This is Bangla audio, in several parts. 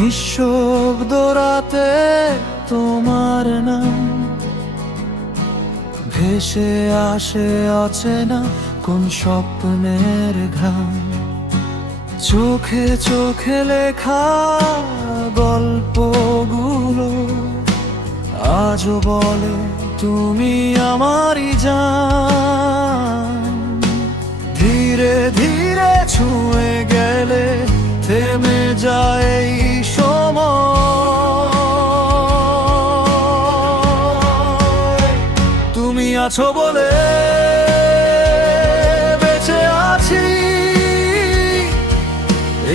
নিঃশব্দ রাতে তোমার নাম ভেসে আসে অচেনা কোন স্বপ্নের ঘ্রাণ। চোখে চোখে লেখা গল্পগুলো আজও বলে তুমি আমারই জান। ধীরে ধীরে ছুঁয়ে গেলে থেমে যায় এই সময়। তুমি আছো বলে বেঁচে আছি,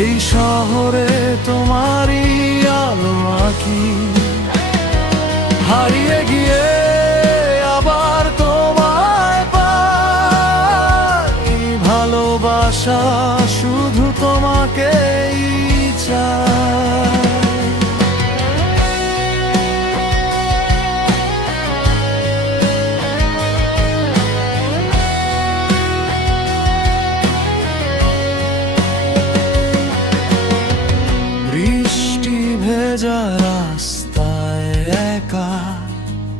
এই শহরে তোমারই আলো আঁকি। হারিয়ে গিয়ে আবার তোমায় পাই, ভালোবাসা শুধু তোমাকেই চাই। বৃষ্টি ভেজা রাস্তায় একা,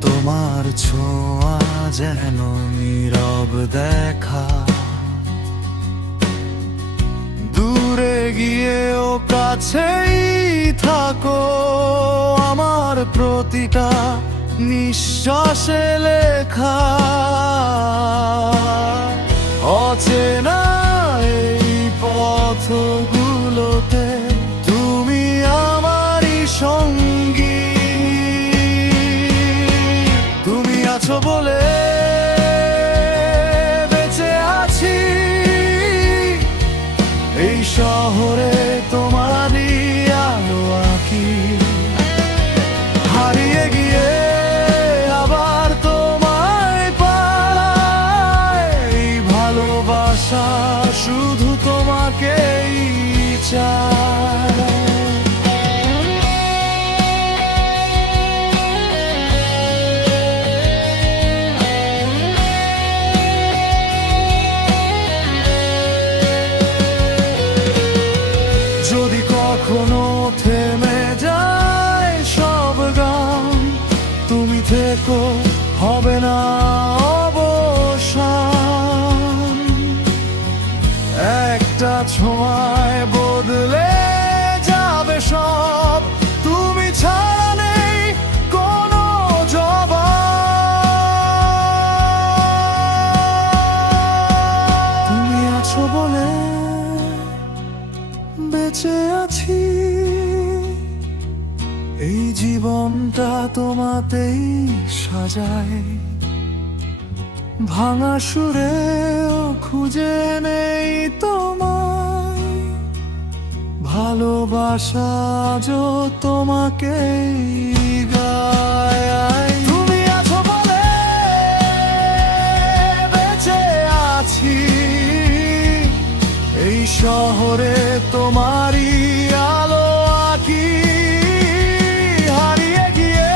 তোমার ছোঁয়া যেন নীরব দেখা। দূরে গিয়েও কাছেই থাকো, আমার প্রতিটা নিঃশ্বাসে লেখা। অচেনা এই পথগুলোতে তুমি আমারই সঙ্গী। তুমি আছো বলে বেঁচে আছি, এই শহরে তোমারই আলো আঁকি। হারিয়ে গিয়ে আবার তোমায় পাই, ভালোবাসা শুধু তোমাকেই চাই। যদি কখনো থেমে যায় সব গান, তুমি থেকো, হবে না অবসান। একটা ছোঁয়ায় বদলে যাবে সব, তুমি ছাড়া নেই কোনো জবাব। তুমি আছো বলে বেঁচে আছি, এই জীবনটা তোমাতেই সাজায়। ভাঙা সুরেও খুঁজে নেই তোমায়, ভালোবাসা আজও তোমাকেই গায়। তুমি আছো বলে বেঁচে আছি, এই শহরে তোমারই আলো আঁকি। হারিয়ে গিয়ে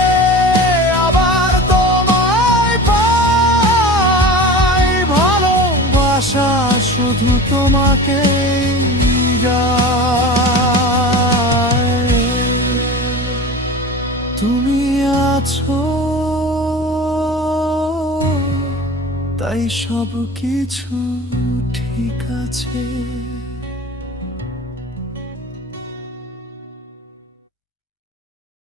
আবার তোমায় পাই, ভালোবাসা শুধু তোমাকেই গায়। তুমি আছো তাই সব কিছু ঠিক আছে।